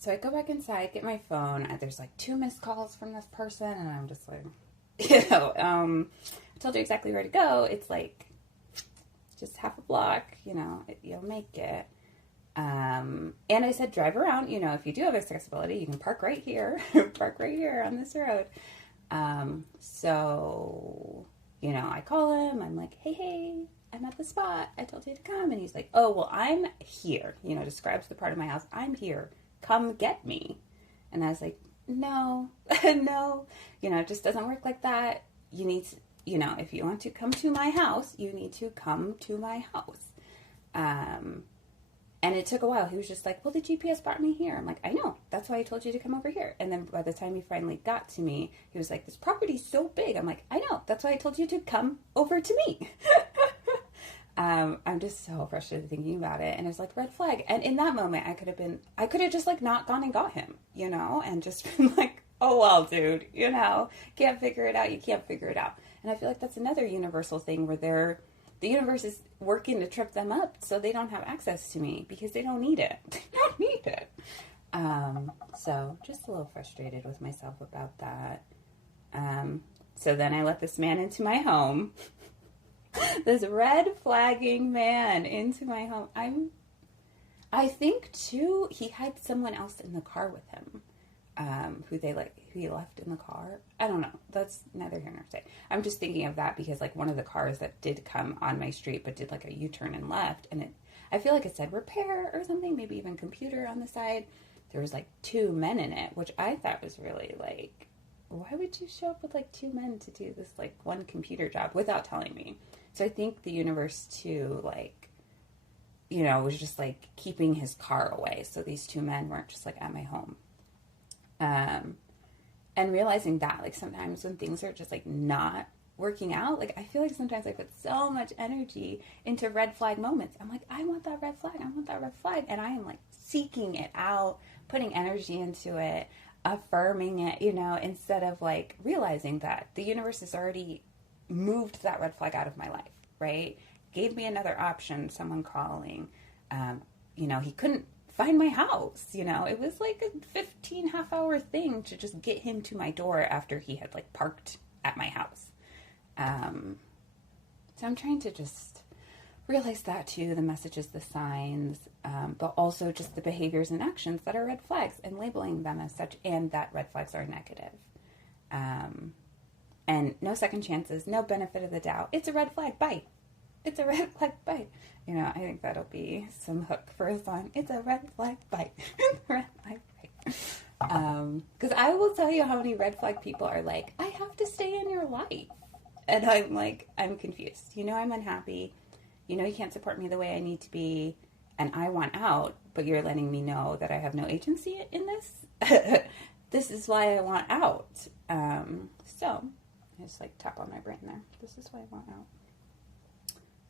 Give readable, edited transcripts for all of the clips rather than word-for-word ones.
So I go back inside, get my phone, and there's like 2 missed calls from this person, and I'm just like, I told you exactly where to go. It's like just half a block, you'll make it. And I said, drive around, if you do have accessibility, you can park right here, park right here on this road. So, I call him, I'm like, hey, I'm at the spot. I told you to come. And he's like, oh, well, I'm here, describes the part of my house. I'm here. Come get me. And I was like, no, no, it just doesn't work like that. You need to, if you want to come to my house, you need to come to my house. And it took a while. He was just like, well, the GPS brought me here. I'm like, I know. That's why I told you to come over here. And then by the time he finally got to me, he was like, this property's so big. I'm like, I know. That's why I told you to come over to me. I'm just so frustrated thinking about it. And it's like, red flag. And in that moment, I could have just like not gone and got him, and just been like, oh, well, dude, can't figure it out. You can't figure it out. And I feel like that's another universal thing where the universe is working to trip them up so they don't have access to me because they don't need it. They don't need it. So just a little frustrated with myself about that. So then I let this man into my home. This red flagging man into my home. I think too, he had someone else in the car with him. Who he left in the car. I don't know. That's neither here nor there. I'm just thinking of that because like one of the cars that did come on my street but did like a U-turn and left, and I feel like it said repair or something, maybe even computer on the side. There was like 2 men in it, which I thought was really like, why would you show up with like 2 men to do this like one computer job without telling me? So I think the universe too, like, was just like keeping his car away. So these 2 men weren't just like at my home. And realizing that, like, sometimes when things are just, like, not working out, like, I feel like sometimes I put so much energy into red flag moments. I'm like, I want that red flag. I want that red flag. And I am, like, seeking it out, putting energy into it, affirming it, instead of, like, realizing that the universe has already moved that red flag out of my life, right? Gave me another option, someone calling. He couldn't find my house, it was like a 15 half-hour thing to just get him to my door after he had like parked at my house. So I'm trying to just realize that too, the messages, the signs, but also just the behaviors and actions that are red flags and labeling them as such, and that red flags are negative. And no second chances, no benefit of the doubt. It's a red flag, bite. It's a red flag bite. I think that'll be some hook for a song. It's a red flag bite. Red flag bite. Because I will tell you how many red flag people are like, I have to stay in your life. And I'm like, I'm confused. I'm unhappy. You can't support me the way I need to be. And I want out, but you're letting me know that I have no agency in this. This is why I want out. So I just like tap on my brain there. This is why I want out.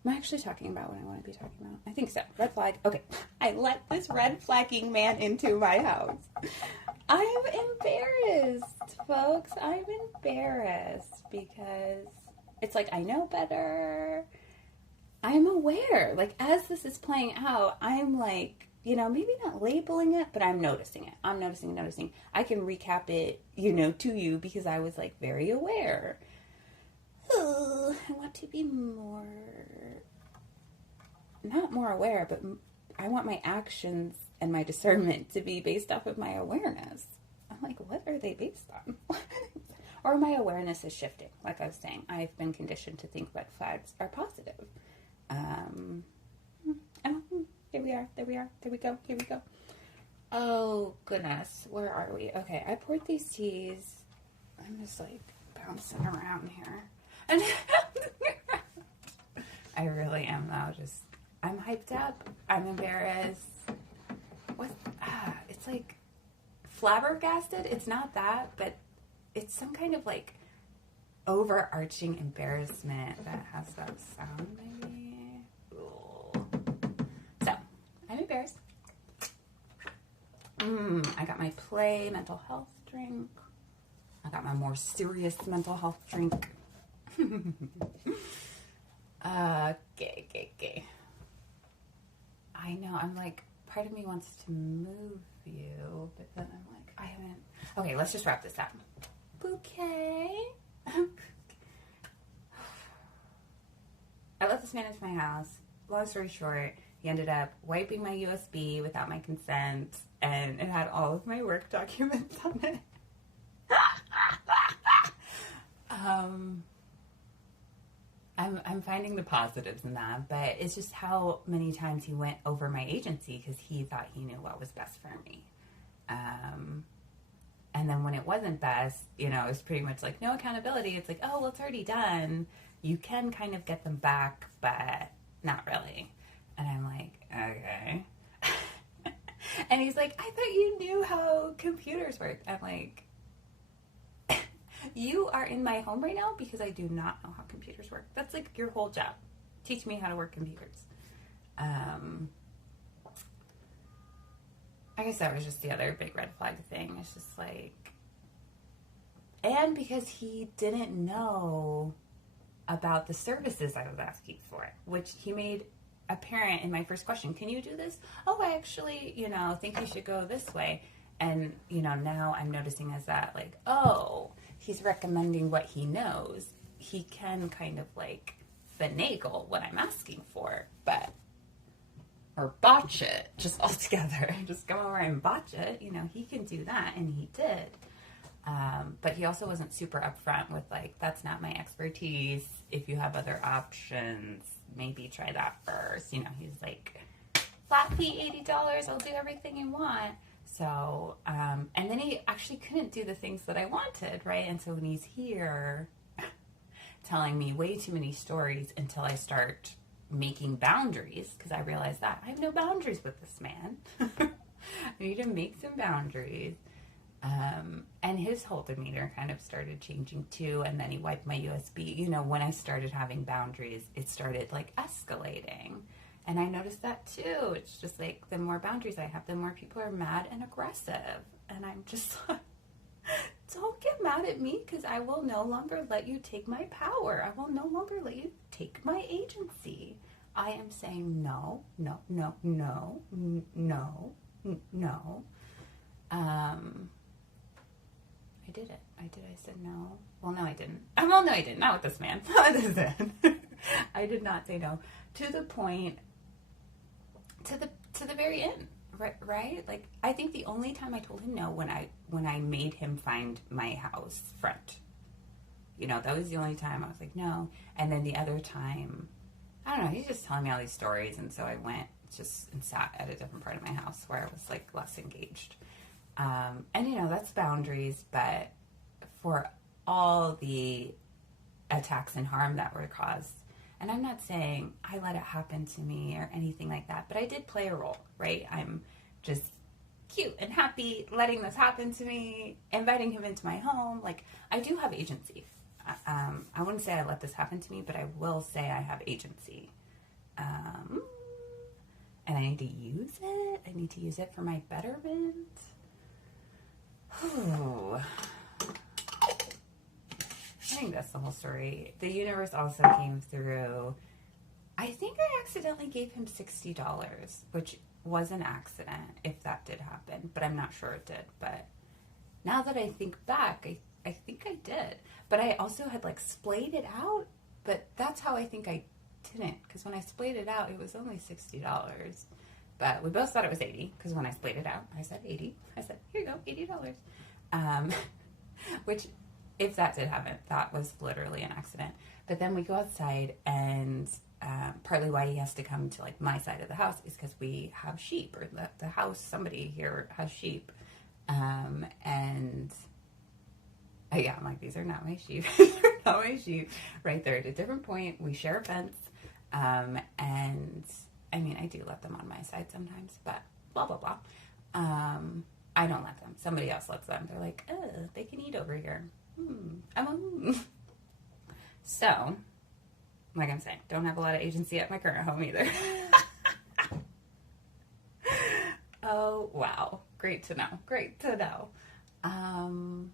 Am I actually talking about what I want to be talking about? I think so. Red flag. Okay. I let this red flagging man into my house. I'm embarrassed, folks. I'm embarrassed because it's like I know better. I'm aware. Like, as this is playing out, I'm like, maybe not labeling it, but I'm noticing it. I'm noticing. I can recap it, to you because I was like very aware. I want to be not more aware, but I want my actions and my discernment to be based off of my awareness. I'm like, what are they based on? Or my awareness is shifting. Like I was saying, I've been conditioned to think red flags are positive. Here we go. Oh, goodness. Where are we? Okay, I poured these teas. I'm just like bouncing around here. And I really am though. I'm hyped up. I'm embarrassed. It's like flabbergasted. It's not that, but it's some kind of like overarching embarrassment that has that sound maybe. Ooh. So, I'm embarrassed. I got my play mental health drink. I got my more serious mental health drink. Okay. I know, I'm like part of me wants to move you, but then I'm like, I haven't. Okay, let's just wrap this up. Bouquet. I let this man into my house. Long story short, he ended up wiping my USB without my consent, and it had all of my work documents on it. I'm finding the positives in that, but it's just how many times he went over my agency because he thought he knew what was best for me. And then when it wasn't best, it was pretty much like no accountability. It's like, oh, well, it's already done. You can kind of get them back, but not really. And I'm like, okay. And he's like, I thought you knew how computers work. I'm like, you are in my home right now because I do not know how computers work. That's like your whole job. Teach me how to work computers. I guess that was just the other big red flag thing. It's just like, and because he didn't know about the services I was asking for, which he made apparent in my first question. Can you do this? Oh, I actually, think you should go this way. And, now I'm noticing as that, like, oh, he's recommending what he knows. He can kind of, like, finagle what I'm asking for, or botch it just altogether. Just come over and botch it. He can do that, and he did. But he also wasn't super upfront with, like, that's not my expertise. If you have other options, maybe try that first. He's like, flat fee, $80, I'll do everything you want. So, and then he actually couldn't do the things that I wanted, right? And so when he's here telling me way too many stories until I start making boundaries, because I realize that I have no boundaries with this man. I need to make some boundaries. And his whole demeanor kind of started changing too. And then he wiped my USB. When I started having boundaries, it started like escalating. And I noticed that too. It's just like the more boundaries I have, the more people are mad and aggressive. And I'm just like, don't get mad at me because I will no longer let you take my power. I will no longer let you take my agency. I am saying no, no, no, no, no, no. I did it. I said no. Well, no, I didn't. Well, no, I didn't. Not with this man. I did not say no. To the point, to the very end, right? Like, I think the only time I told him no when I made him find my house front. That was the only time I was like, no. And then the other time, I don't know, he's just telling me all these stories, and so I went and sat at a different part of my house where I was, like, less engaged. And, that's boundaries, but for all the attacks and harm that were caused, and I'm not saying I let it happen to me or anything like that, but I did play a role, right? I'm just cute and happy letting this happen to me, inviting him into my home. Like, I do have agency. I wouldn't say I let this happen to me, but I will say I have agency. And I need to use it. I need to use it for my betterment. Whew. I think that's the whole story. The universe also came through. I think I accidentally gave him $60, which was an accident, if that did happen. But I'm not sure it did. But now that I think back, I think I did. But I also had, like, splayed it out. But that's how I think I didn't. Because when I splayed it out, it was only $60. But we both thought it was $80. Because when I splayed it out, I said $80. I said, here you go, $80. Which, if that did happen, that was literally an accident. But then we go outside, and partly why he has to come to, like, my side of the house is because we have sheep, or the house, somebody here has sheep. And yeah, I'm like, these are not my sheep. These are not my sheep. Right there at a different point, we share a fence. And I mean, I do let them on my side sometimes, but blah, blah, blah. I don't let them. Somebody else lets them. They're like, oh, they can eat over here. So, like I'm saying, don't have a lot of agency at my current home either. Oh, wow. Great to know. Great to know. I'm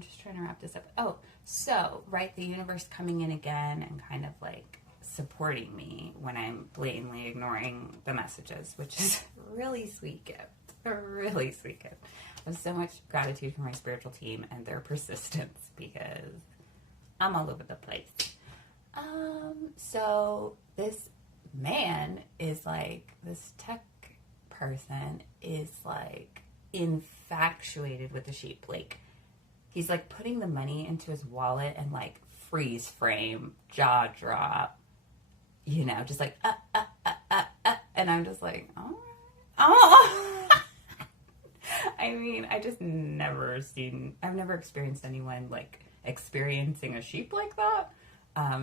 just trying to wrap this up. Oh, so, right, the universe coming in again and kind of, like, supporting me when I'm blatantly ignoring the messages, which is a really sweet gift. A really sweet gift. I have so much gratitude for my spiritual team and their persistence because I'm all over the place. So this man is like, this tech person is like infatuated with the sheep. Like, he's like putting the money into his wallet and like freeze frame, jaw drop, you know, just like, and I'm just like, all right. Oh, I mean, I've never experienced anyone like experiencing a sheep like that.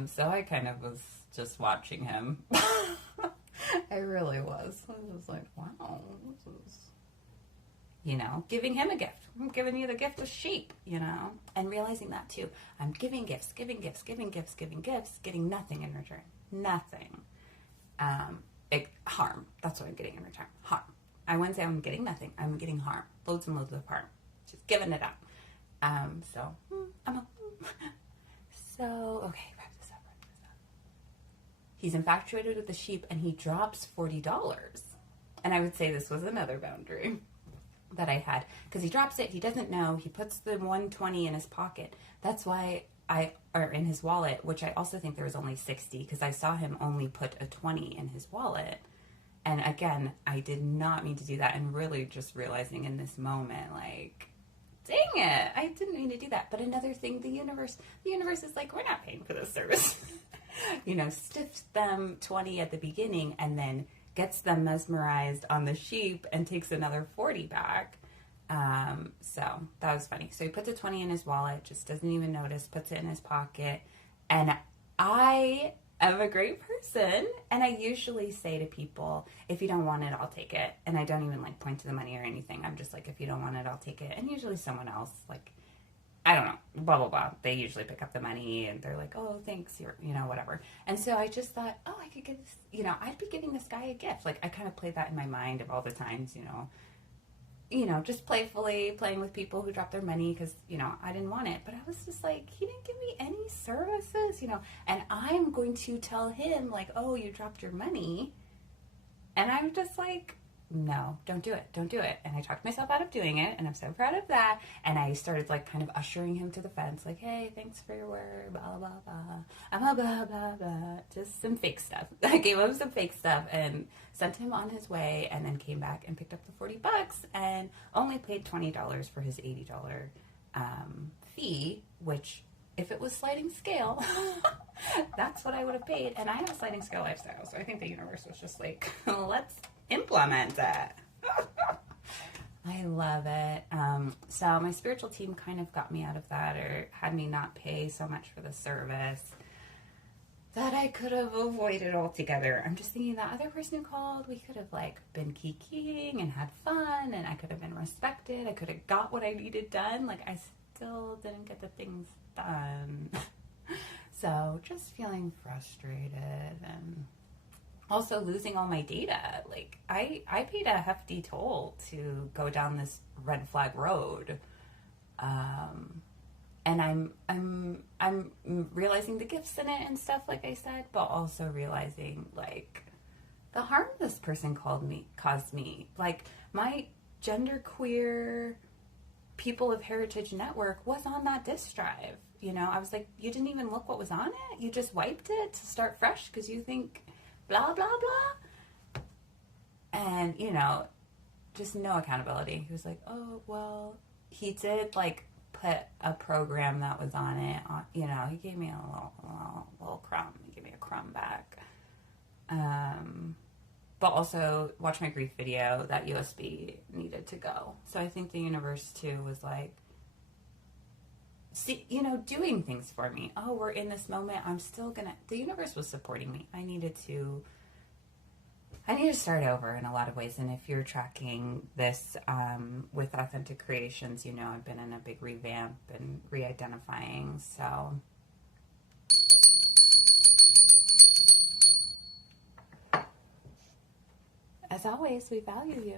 So I kind of was just watching him. I really was. I was like, wow, this is, you know, giving him a gift. I'm giving you the gift of sheep, you know, and realizing that too. I'm giving gifts, getting nothing in return. Nothing. Harm. That's what I'm getting in return. Harm. I wouldn't say I'm getting nothing. I'm getting harm. Loads and loads of harm. Just giving it up. So, okay, wrap this up. He's infatuated with the sheep and he drops $40. And I would say this was another boundary that I had. Because he drops it, he doesn't know, he puts the 120 in his pocket. That's why or in his wallet, which I also think there was only 60 because I saw him only put a 20 in his wallet. And again, I did not mean to do that, and really just realizing in this moment, like, dang it, I didn't mean to do that. But another thing, the universe is like, we're not paying for this service. You know, stiffs them 20 at the beginning and then gets them mesmerized on the sheep and takes another 40 back. So that was funny. So he puts a 20 in his wallet, just doesn't even notice, puts it in his pocket. And I am a great person. And I usually say to people, if you don't want it, I'll take it. And I don't even like point to the money or anything. I'm just like, if you don't want it, I'll take it. And usually someone else, like, I don't know, blah, blah, blah. They usually pick up the money and they're like, oh, thanks, you're, you know, whatever. And so I just thought, oh, I could give this, you know, I'd be giving this guy a gift. Like, I kind of played that in my mind of all the times, you know, just playfully playing with people who drop their money because, you know, I didn't want it. But I was just like, he didn't give me any services, you know, and I'm going to tell him, like, oh, you dropped your money. And I'm just like, no, don't do it. Don't do it. And I talked myself out of doing it, and I'm so proud of that. And I started, like, kind of ushering him to the fence, like, hey, thanks for your word, blah, blah, blah. I'm a blah, blah, blah. Just some fake stuff. I gave him some fake stuff and sent him on his way, and then came back and picked up the $40 and only paid $20 for his $80 fee, which, if it was sliding scale, that's what I would have paid. And I have a sliding scale lifestyle, so I think the universe was just like, let's implement that. I love it. So my spiritual team kind of got me out of that, or had me not pay so much for the service that I could have avoided altogether. I'm just thinking that other person who called, we could have like been kikiing and had fun, and I could have been respected. I could have got what I needed done. Like, I still didn't get the things done. So just feeling frustrated, and also losing all my data. Like, I paid a hefty toll to go down this red flag road. And I'm realizing the gifts in it and stuff, like I said, but also realizing, like, the harm this person caused me. Like, my genderqueer People of Heritage Network was on that disk drive. You know, I was like, you didn't even look what was on it? You just wiped it to start fresh because you think blah, blah, blah. And, you know, just no accountability. He was like, oh, well, he did, like, put a program that was on it. You know, he gave me a little crumb. He gave me a crumb back. But also, watch my grief video, that USB needed to go. So I think the universe, too, was like, see, you know, doing things for me. Oh, we're in this moment. I'm still gonna, the universe was supporting me. I needed to start over in a lot of ways. And if you're tracking this with Authentic Creations, you know I've been in a big revamp and re-identifying. So as always, we value you.